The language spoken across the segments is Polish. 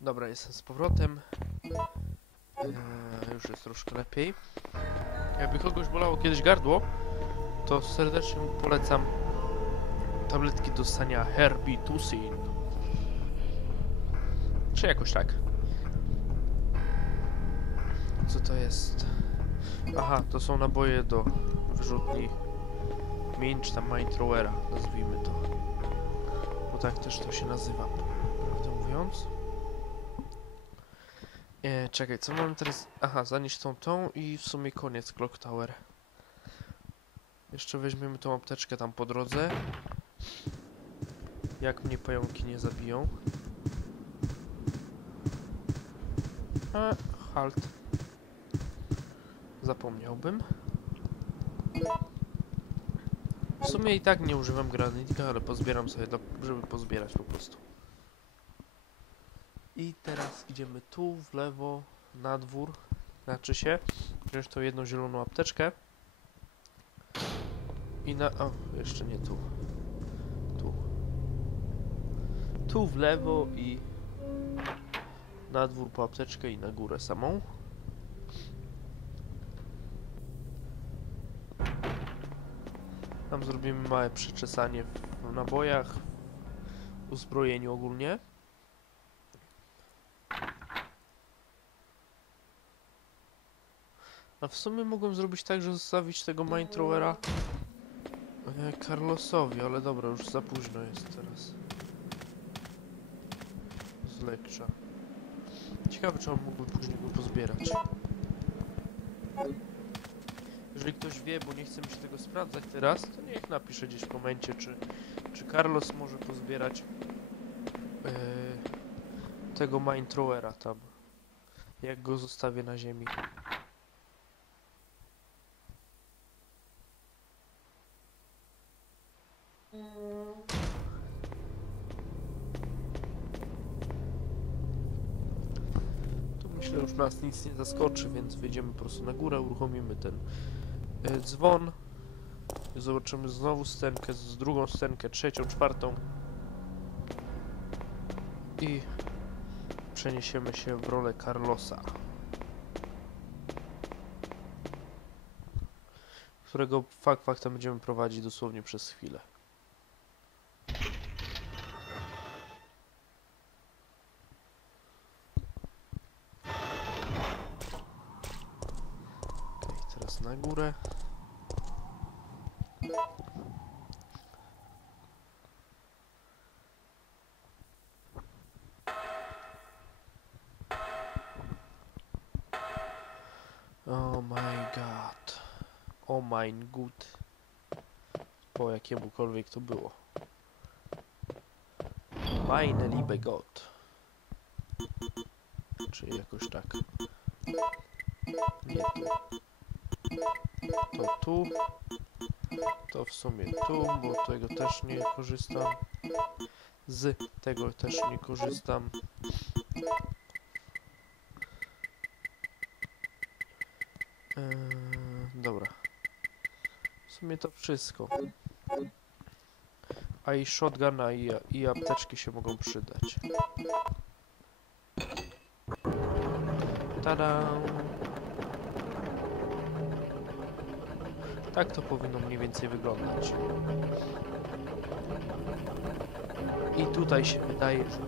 Dobra, jestem z powrotem. Eee, już jest troszkę lepiej. Jakby kogoś bolało kiedyś gardło, to serdecznie polecam tabletki do ssania Herbitusin. Czy jakoś tak. Co to jest? Aha, to są naboje do wyrzutni min, czy tam mine throwera, nazwijmy to. Bo tak też to się nazywa, prawdę mówiąc. E, czekaj, co mamy teraz? Aha, zanieść tą tą i w sumie koniec Clock Tower. Jeszcze weźmiemy tą apteczkę tam po drodze. Jak mnie pająki nie zabiją. A, halt. Zapomniałbym. W sumie i tak nie używam granitka, ale pozbieram sobie, dla- żeby pozbierać po prostu. I teraz idziemy tu, w lewo, na dwór, znaczy się, wziąć tą jedną zieloną apteczkę. I na... o, jeszcze nie tu. Tu. Tu w lewo i na dwór po apteczkę i na górę samą. Tam zrobimy małe przeczesanie w nabojach, w uzbrojeniu ogólnie. A w sumie mogłem zrobić tak, że zostawić tego Mine Throwera e, Carlosowi, ale dobra, już za późno jest teraz. Z. Ciekawe, czy on mógłby później go pozbierać. Jeżeli ktoś wie, bo nie chce mi się tego sprawdzać teraz, to niech napisze gdzieś w komencie, czy, czy Carlos może pozbierać e, tego Mine Throwera tam. Jak go zostawię na ziemi. Tu myślę już nas nic nie zaskoczy, więc wyjdziemy po prostu na górę, uruchomimy ten e, dzwon. Zobaczymy znowu scenkę, z drugą scenkę, trzecią, czwartą. I przeniesiemy się w rolę Carlosa. Którego fakt faktem będziemy prowadzić dosłownie przez chwilę. Teraz na górę. Oh my god. Oh mein gut. Po jakiemukolwiek to było. Meine liebe Gott. Czy jakoś tak. Nie. To tu. To w sumie tu, bo tego też nie korzystam. Z tego też nie korzystam. Eee, dobra. W sumie to wszystko. A i shotguna i, i apteczki się mogą przydać. Tada! Tak to powinno mniej więcej wyglądać. I tutaj się wydaje, że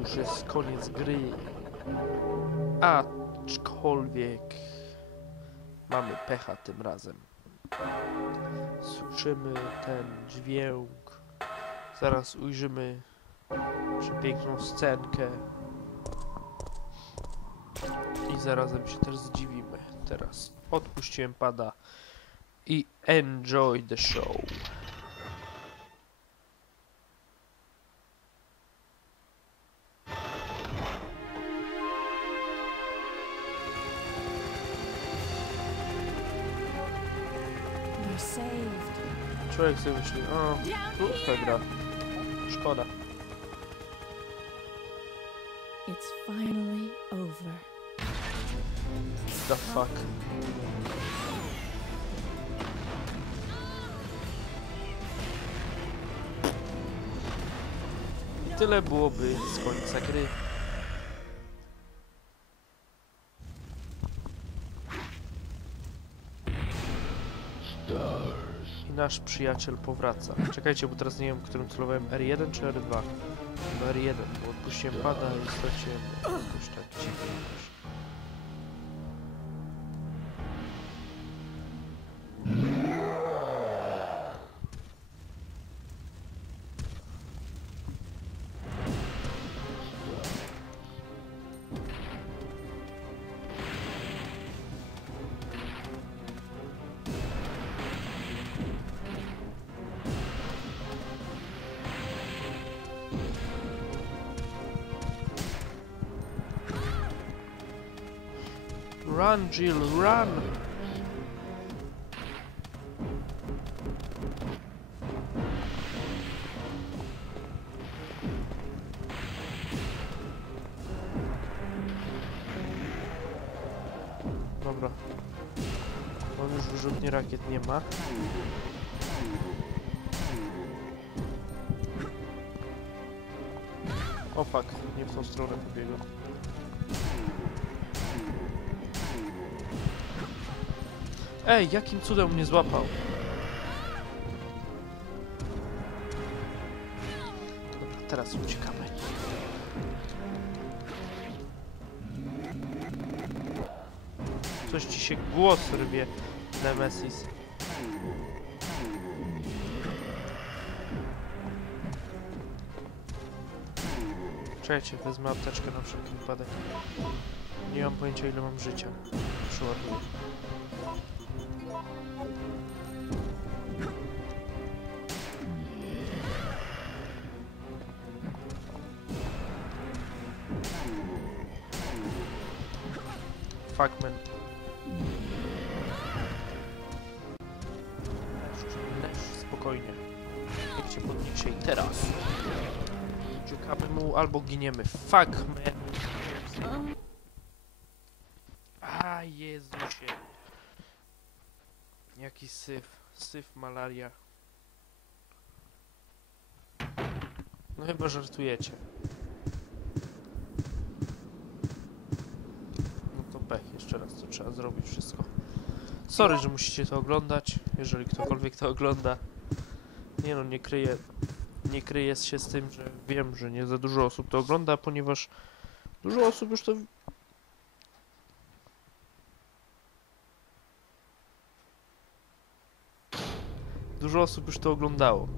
już jest koniec gry. Aczkolwiek mamy pecha tym razem. Słyszymy ten dźwięk. Zaraz ujrzymy przepiękną scenkę. I zarazem się też zdziwimy. Teraz odpuściłem pada i enjoy the show. You're saved. Człowiek sobie myśli, o, krótka gra. Szkoda. It's finally over. The fuck. tyle byłoby z końca gry. I nasz przyjaciel powraca. Czekajcie, bo teraz nie wiem, którym celowałem R1 czy R2. R1, bo odpuściłem pada i straciłem jakoś tak dziwnie. Run, Jill, run! Dobra. On już wyrzutni rakiet nie ma. O fuck, nie w tą stronę pobiegłem. Ej, jakim cudem mnie złapał? Dobra, teraz uciekamy. Coś ci się głos rwie, Nemesis. Czekajcie, wezmę apteczkę na wszelki wypadek. Nie mam pojęcia ile mam życia. Przeładuję. Fuck man. Leż, spokojnie. Niech cię podniesie i teraz. Dziukamy mu albo giniemy. Fuck man. A Jezusie. Jaki syf. Syf, malaria. No chyba żartujecie. No to pech, jeszcze raz to trzeba zrobić wszystko. Sorry, że musicie to oglądać, jeżeli ktokolwiek to ogląda. Nie no, nie kryję, nie kryję się z tym, że wiem, że nie za dużo osób to ogląda, ponieważ dużo osób już to... Dużo osób już to oglądało.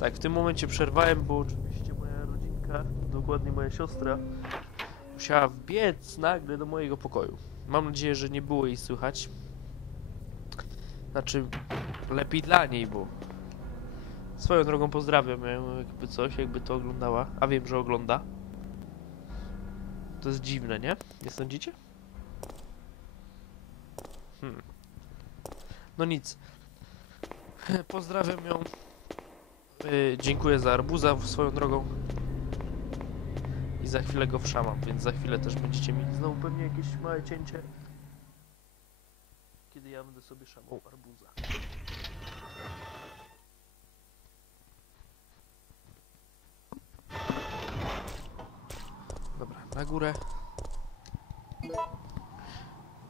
Tak, w tym momencie przerwałem, bo oczywiście moja rodzinka, dokładnie moja siostra, musiała wbiec nagle do mojego pokoju. Mam nadzieję, że nie było jej słychać. Znaczy, lepiej dla niej, bo swoją drogą pozdrawiam ją, jakby coś, jakby to oglądała, a wiem, że ogląda. To jest dziwne, nie? Nie sądzicie? Hmm. No nic. Pozdrawiam ją. Yy, dziękuję za arbuza swoją drogą. I za chwilę go wszamam, więc za chwilę też będziecie mieli znowu pewnie jakieś małe cięcie. Kiedy ja będę sobie szamał arbuza. Dobra, na górę.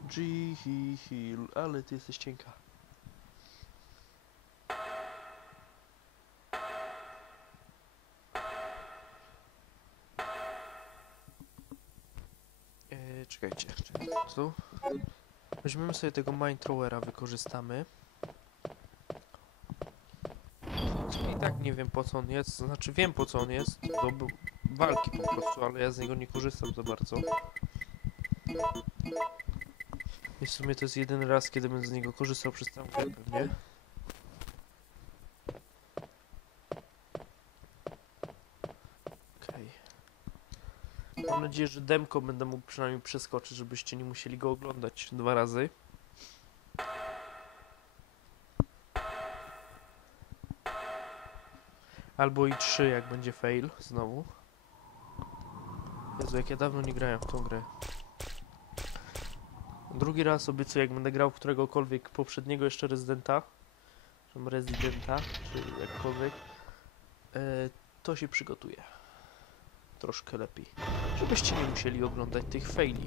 G hi hi, ale ty jesteś cienka. Czekajcie, tu. Weźmiemy sobie tego Mind Throwera, wykorzystamy. I tak nie wiem po co on jest, znaczy wiem po co on jest, do walki po prostu, ale ja z niego nie korzystam za bardzo. I w sumie to jest jedyny raz, kiedy będę z niego korzystał przez całą grę pewnie. Mam nadzieję, że demko będę mógł przynajmniej przeskoczyć, żebyście nie musieli go oglądać dwa razy. Albo i trzy, jak będzie fail znowu. Jezu, jak ja dawno nie grałem w tą grę. Drugi raz obiecuję, jak będę grał w któregokolwiek poprzedniego jeszcze rezydenta, czy rezydenta, czy jakkolwiek, e, to się przygotuję. Troszkę lepiej. Żebyście nie musieli oglądać tych faili.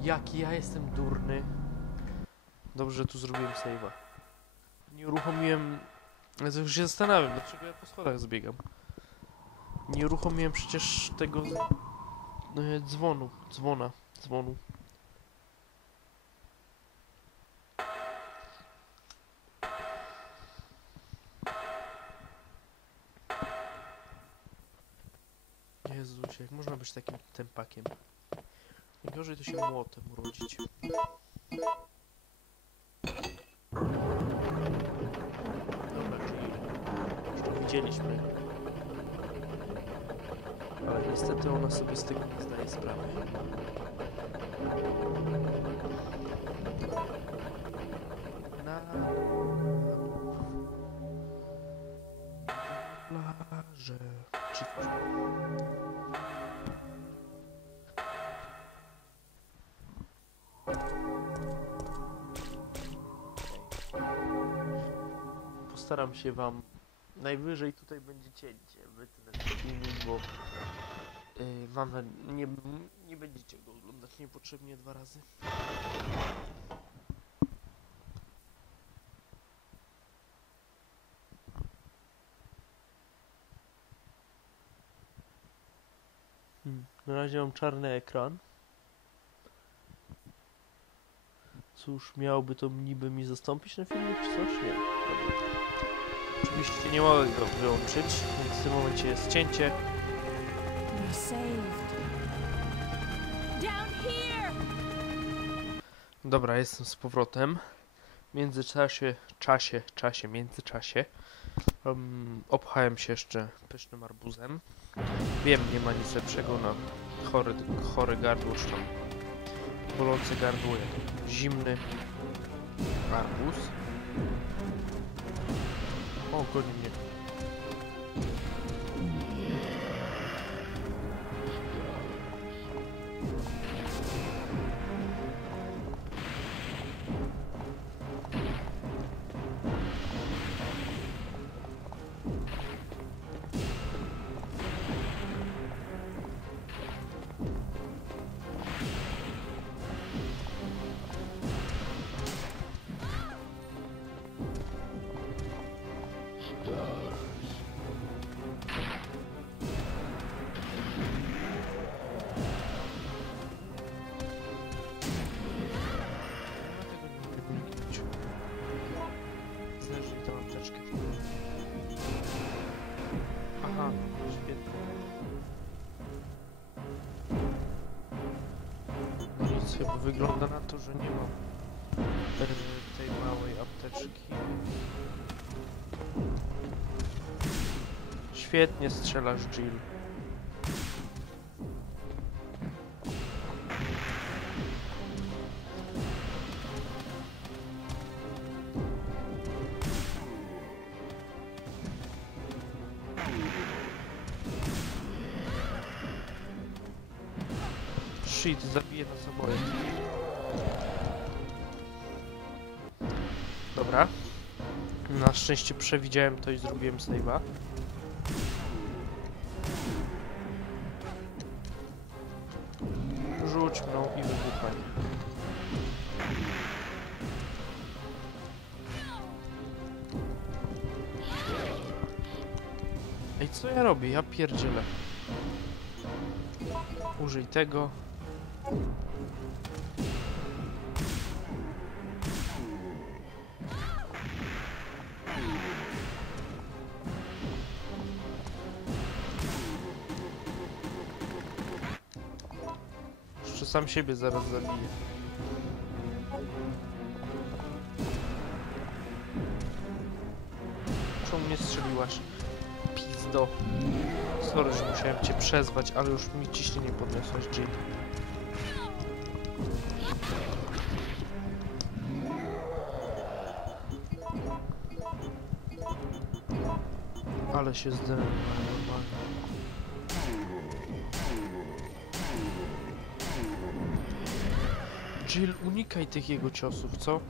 Jaki ja jestem durny. Dobrze, że tu zrobiłem save'a. Nie uruchomiłem... Ja już się zastanawiam, dlaczego ja po schodach zbiegam. Nie uruchomiłem przecież tego... e, dzwonu. Dzwona. Dzwonu. Jezus, jak można być takim tempakiem? Najgorzej to się młotem urodzić. Dobra, czyli już to widzieliśmy. Ale niestety ona sobie z tego nie zdaje sprawy. Postaram się wam. Najwyżej tutaj będzie cięcie. Wytnę filmik, bo yy, wam nie, nie będziecie go oglądać niepotrzebnie dwa razy. Hmm. Na razie mam czarny ekran. Cóż, miałoby to niby mi zastąpić na filmie, czy coś? Nie. Dobra. Oczywiście nie mogę go wyłączyć, więc w tym momencie jest cięcie. Dobra, jestem z powrotem. W międzyczasie, czasie, czasie, międzyczasie um, obchałem się jeszcze pysznym arbuzem. Wiem, nie ma nic lepszego na chore, chore gardło, bolące gardło, zimny arbuz. O, goni mnie. Nic, chyba wygląda na to, że nie mam e, tej małej apteczki. Świetnie strzelasz, Jill. Shit, zabiję na samolot. Dobra. Na szczęście przewidziałem to i zrobiłem save'a. Rzuć mną i wybuchaj. Ej, co ja robię? Ja pierdzielę. Użyj tego. Jeszcze sam siebie zaraz zabiję. Czemu mnie strzeliłaś? Pizdo. Sorry, że musiałem cię przezwać, ale już mi ciśnienie podniosłaś, Jill. Ale się zdenerwowałem. Jill, unikaj tych jego ciosów, co?